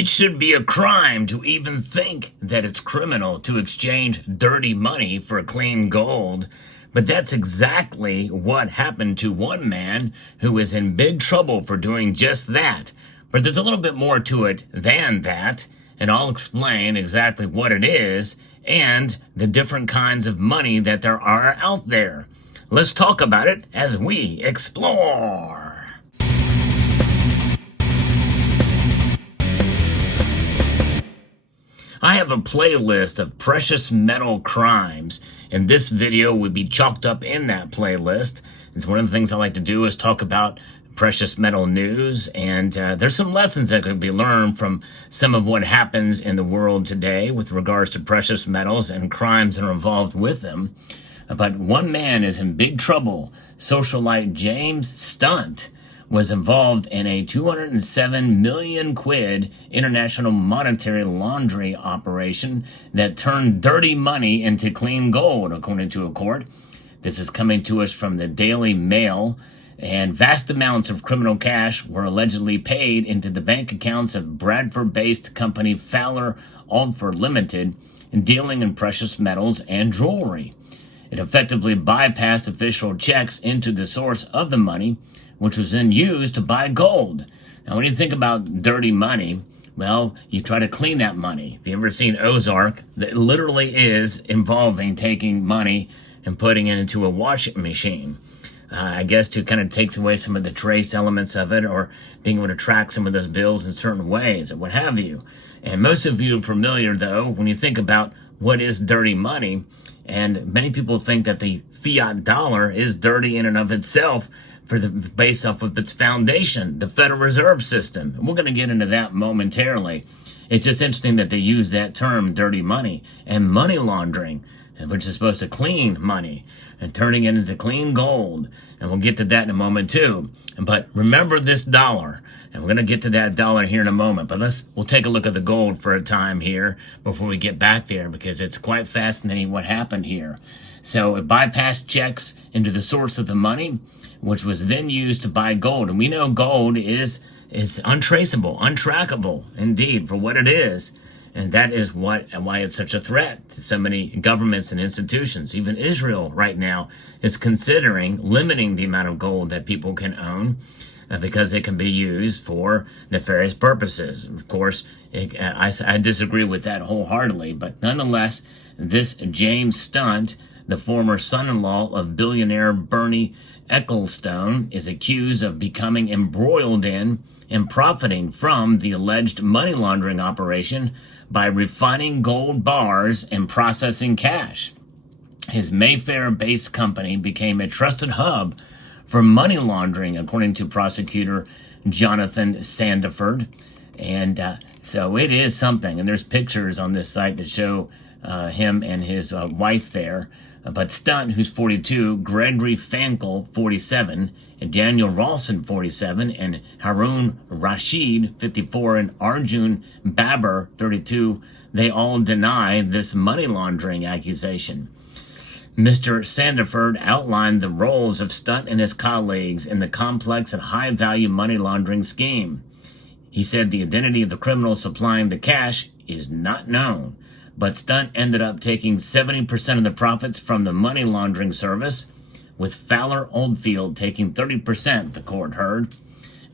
It should be a crime to even think that it's criminal to exchange dirty money for clean gold. But that's exactly what happened to one man who is in big trouble for doing just that. But there's a little bit more to it than that, and I'll explain exactly what it is and the different kinds of money that there are out there. Let's talk about it as we explore. I have a playlist of precious metal crimes, and this video would be chalked up in that playlist. It's one of the things I like to do is talk about precious metal news, and there's some lessons that could be learned from some of what happens in the world today with regards to precious metals and crimes that are involved with them. But one man is in big trouble. Socialite James Stunt was involved in a 207 million quid international monetary laundering operation that turned dirty money into clean gold, according to a court. This is coming to us from the Daily Mail, and vast amounts of criminal cash were allegedly paid into the bank accounts of Bradford-based company Fowler Aldford Limited, dealing in precious metals and jewelry. It effectively bypassed official checks into the source of the money, which was then used to buy gold. Now, when you think about dirty money, well, you try to clean that money. If you've ever seen Ozark, that literally is involving taking money and putting it into a washing machine. I guess to kind of takes away some of the trace elements of it, or being able to track some of those bills in certain ways, or what have you. And most of you are familiar, though, when you think about what is dirty money, and many people think that the fiat dollar is dirty in and of itself, based off of its foundation, the Federal Reserve System. And we're going to get into that momentarily. It's just interesting that they use that term, dirty money, and money laundering, which is supposed to clean money, and turning it into clean gold. And we'll get to that in a moment too. But remember this dollar, and we're going to get to that dollar here in a moment. But we'll take a look at the gold for a time here before we get back there, because it's quite fascinating what happened here. So it bypassed checks into the source of the money, which was then used to buy gold. And we know gold is untraceable, untrackable, indeed, for what it is. And that is why it's such a threat to so many governments and institutions. Even Israel right now is considering limiting the amount of gold that people can own, because it can be used for nefarious purposes. Of course, I disagree with that wholeheartedly, but nonetheless, this James Stunt, the former son-in-law of billionaire Bernie Ecclestone, is accused of becoming embroiled in and profiting from the alleged money laundering operation by refining gold bars and processing cash. His Mayfair-based company became a trusted hub for money laundering, according to prosecutor Jonathan Sandiford. And so it is something. And there's pictures on this site that show him and his wife there. But Stunt, who's 42, Gregory Fankel, 47, and Daniel Rawson, 47, and Harun Rashid, 54, and Arjun Babur, 32, they all deny this money laundering accusation. Mr. Sandiford outlined the roles of Stunt and his colleagues in the complex and high-value money laundering scheme. He said the identity of the criminal supplying the cash is not known, but Stunt ended up taking 70% of the profits from the money laundering service, with Fowler Oldfield taking 30%, the court heard.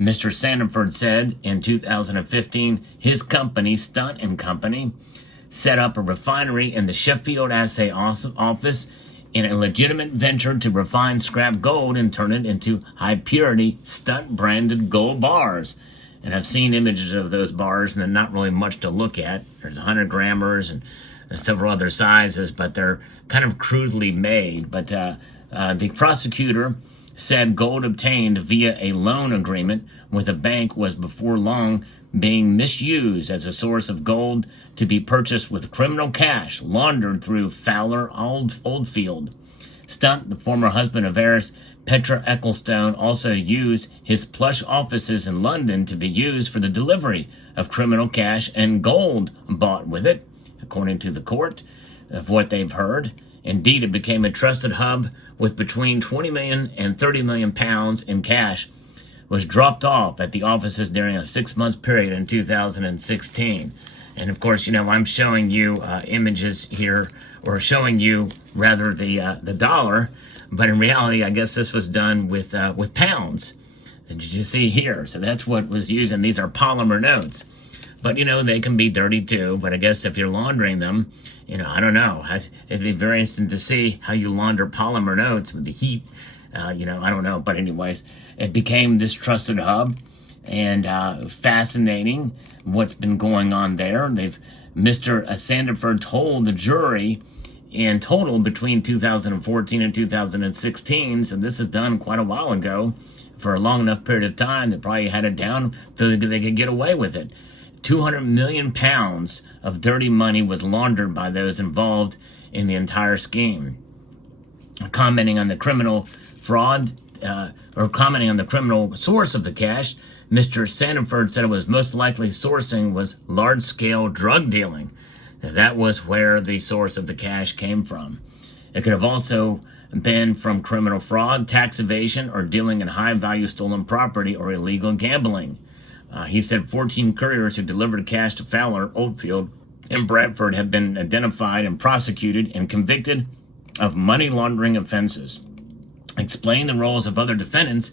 Mr. Sandiford said in 2015 his company, Stunt and Company, set up a refinery in the Sheffield Assay office in a legitimate venture to refine scrap gold and turn it into high-purity Stunt-branded gold bars. And I've seen images of those bars, and they're not really much to look at. There's 100 grammers and several other sizes, but they're kind of crudely made. But the prosecutor said gold obtained via a loan agreement with a bank was before long being misused as a source of gold to be purchased with criminal cash laundered through Fowler Oldfield. Stunt, the former husband of heiress Petra Ecclestone, also used his plush offices in London to be used for the delivery of criminal cash and gold bought with it, according to the court, of what they've heard. Indeed, it became a trusted hub with between 20 million and 30 million pounds in cash was dropped off at the offices during a 6-month period in 2016. And of course, I'm showing you images here, or showing you rather the dollar, but in reality, I guess this was done with pounds. Did you see here? So that's what was used, and these are polymer notes. But they can be dirty too. But I guess if you're laundering them, I don't know. It'd be very interesting to see how you launder polymer notes with the heat. I don't know. But anyways, it became this trusted hub, and fascinating what's been going on there. Mr. Sandiford told the jury in total between 2014 and 2016, so this is done quite a while ago, for a long enough period of time, they probably had it down so they could get away with it. 200 million pounds of dirty money was laundered by those involved in the entire scheme. Commenting on the criminal fraud, or commenting on the criminal source of the cash, Mr. Sandiford said it was most likely sourcing was large-scale drug dealing. Now, that was where the source of the cash came from. It could have also been from criminal fraud, tax evasion, or dealing in high-value stolen property or illegal gambling. He said 14 couriers who delivered cash to Fowler, Oldfield, and Bradford have been identified and prosecuted and convicted of money laundering offenses. Explaining the roles of other defendants,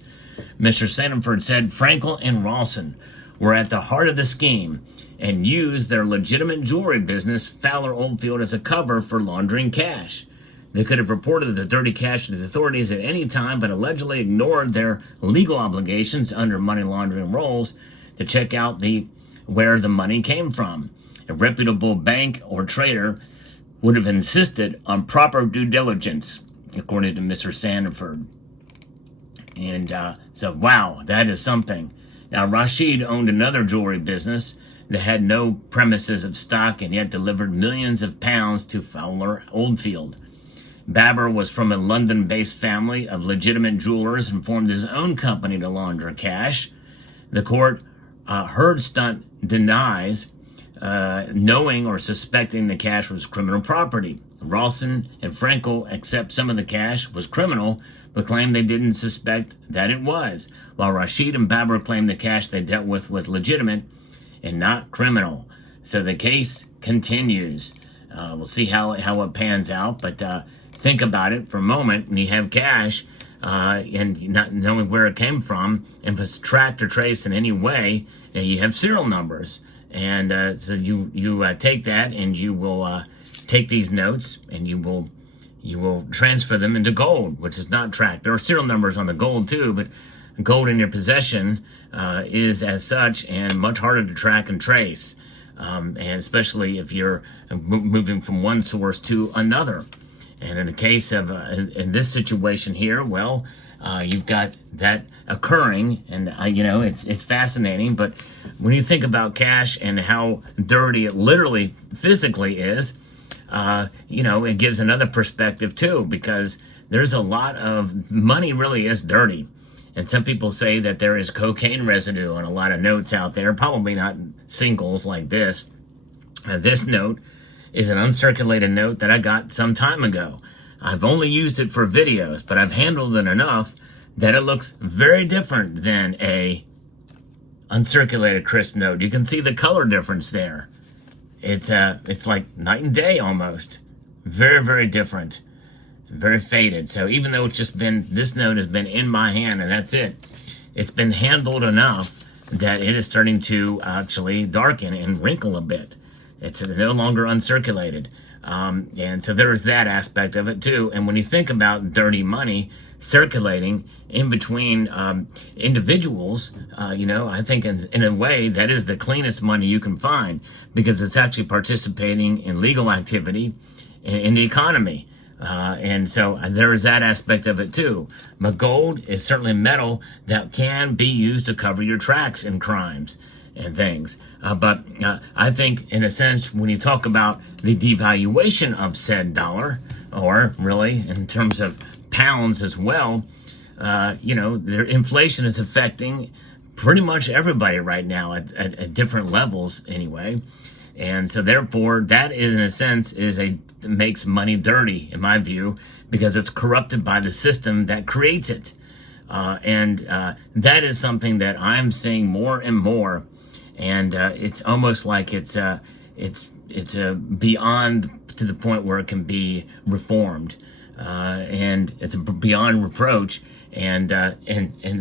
Mr. Sandiford said Frankel and Rawson were at the heart of the scheme and used their legitimate jewelry business, Fowler Oldfield, as a cover for laundering cash. They could have reported the dirty cash to the authorities at any time, but allegedly ignored their legal obligations under money laundering rules to check out where the money came from. A reputable bank or trader would have insisted on proper due diligence, according to Mr. Sandiford. And so, wow, that is something. Now, Rashid owned another jewelry business that had no premises of stock and yet delivered millions of pounds to Fowler Oldfield. Babber was from a London-based family of legitimate jewelers and formed his own company to launder cash. The court heard Stunt denies knowing or suspecting the cash was criminal property. Rawson and Frankel accept some of the cash was criminal, but claim they didn't suspect that it was, while Rashid and Babber claim the cash they dealt with was legitimate and not criminal. So the case continues. We'll see how it pans out, but think about it for a moment. When you have cash and not knowing where it came from, if it's tracked or traced in any way, you have serial numbers. And so you take that, and you will take these notes, and you will transfer them into gold, which is not tracked. There are serial numbers on the gold too, but gold in your possession is as such and much harder to track and trace, and especially if you're moving from one source to another. And in the case of in this situation here, well, you've got that occurring, and it's fascinating. But when you think about cash and how dirty it literally, physically is, it gives another perspective too, because there's a lot of money really is dirty. And some people say that there is cocaine residue on a lot of notes out there, probably not singles like this. This note is an uncirculated note that I got some time ago. I've only used it for videos, but I've handled it enough that it looks very different than a uncirculated crisp note. You can see the color difference there. It's like night and day almost. Very, very different. Very faded. So even though this note has been in my hand and that's it, it's been handled enough that it is starting to actually darken and wrinkle a bit. It's no longer uncirculated. And so there's that aspect of it too. And when you think about dirty money circulating in between individuals, I think in a way that is the cleanest money you can find, because it's actually participating in legal activity in the economy. And so there is that aspect of it too. But gold is certainly metal that can be used to cover your tracks in crimes and things. But I think, in a sense, when you talk about the devaluation of said dollar, or really in terms of pounds as well, their inflation is affecting pretty much everybody right now at different levels anyway. And so therefore, that in a sense makes money dirty, in my view, because it's corrupted by the system that creates it. That is something that I'm seeing more and more. And it's almost like it's beyond to the point where it can be reformed, and it's beyond reproach. And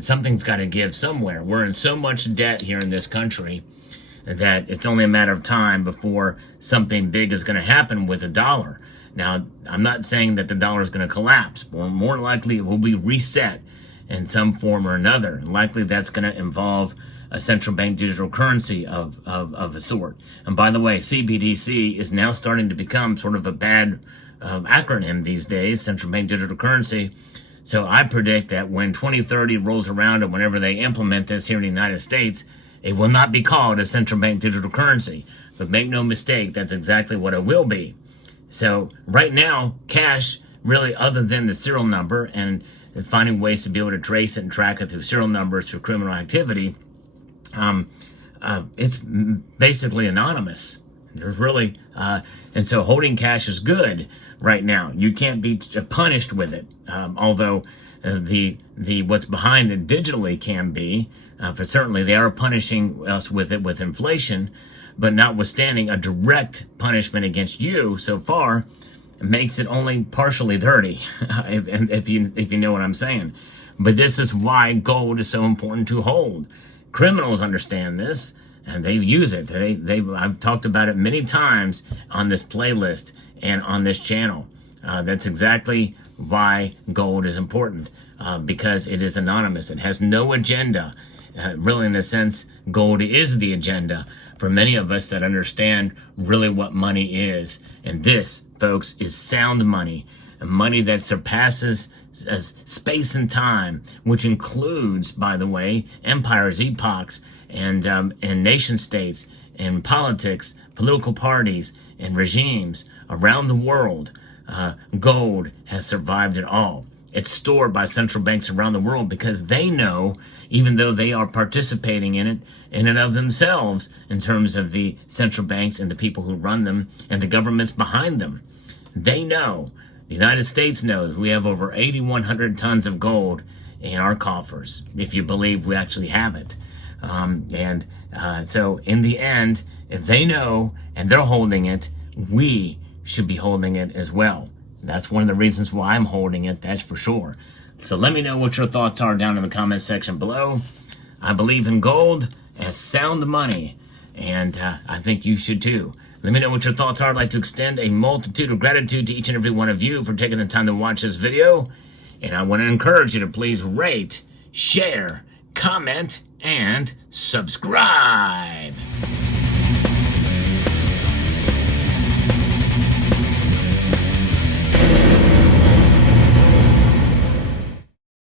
something's got to give somewhere. We're in so much debt here in this country that it's only a matter of time before something big is going to happen with the dollar. Now, I'm not saying that the dollar is going to collapse, or more likely it will be reset in some form or another. And likely that's going to involve a central bank digital currency of a sort. And by the way, CBDC is now starting to become sort of a bad acronym these days, central bank digital currency. So I predict that when 2030 rolls around and whenever they implement this here in the United States, it will not be called a central bank digital currency. But make no mistake, that's exactly what it will be. So right now, cash, really other than the serial number and finding ways to be able to trace it and track it through serial numbers through criminal activity, it's basically anonymous. There's really, and so holding cash is good right now. You can't be punished with it, although the what's behind it digitally can be. For certainly, they are punishing us with it with inflation, but notwithstanding a direct punishment against you so far makes it only partially dirty, if you know what I'm saying. But this is why gold is so important to hold. Criminals understand this, and they use it. I've talked about it many times on this playlist and on this channel. That's exactly why gold is important, because it is anonymous. It has no agenda. Really, in a sense, gold is the agenda for many of us that understand really what money is. And this, folks, is sound money, money that surpasses space and time, which includes, by the way, empires, epochs, and nation states, and politics, political parties, and regimes around the world. Gold has survived it all. It's stored by central banks around the world because they know, even though they are participating in it in and of themselves, in terms of the central banks and the people who run them and the governments behind them, they know, the United States knows, we have over 8,100 tons of gold in our coffers, if you believe we actually have it. So in the end, if they know and they're holding it, we should be holding it as well. That's one of the reasons why I'm holding it, that's for sure. So let me know what your thoughts are down in the comment section below. I believe in gold as sound money, and I think you should too. Let me know what your thoughts are. I'd like to extend a multitude of gratitude to each and every one of you for taking the time to watch this video. And I want to encourage you to please rate, share, comment, and subscribe.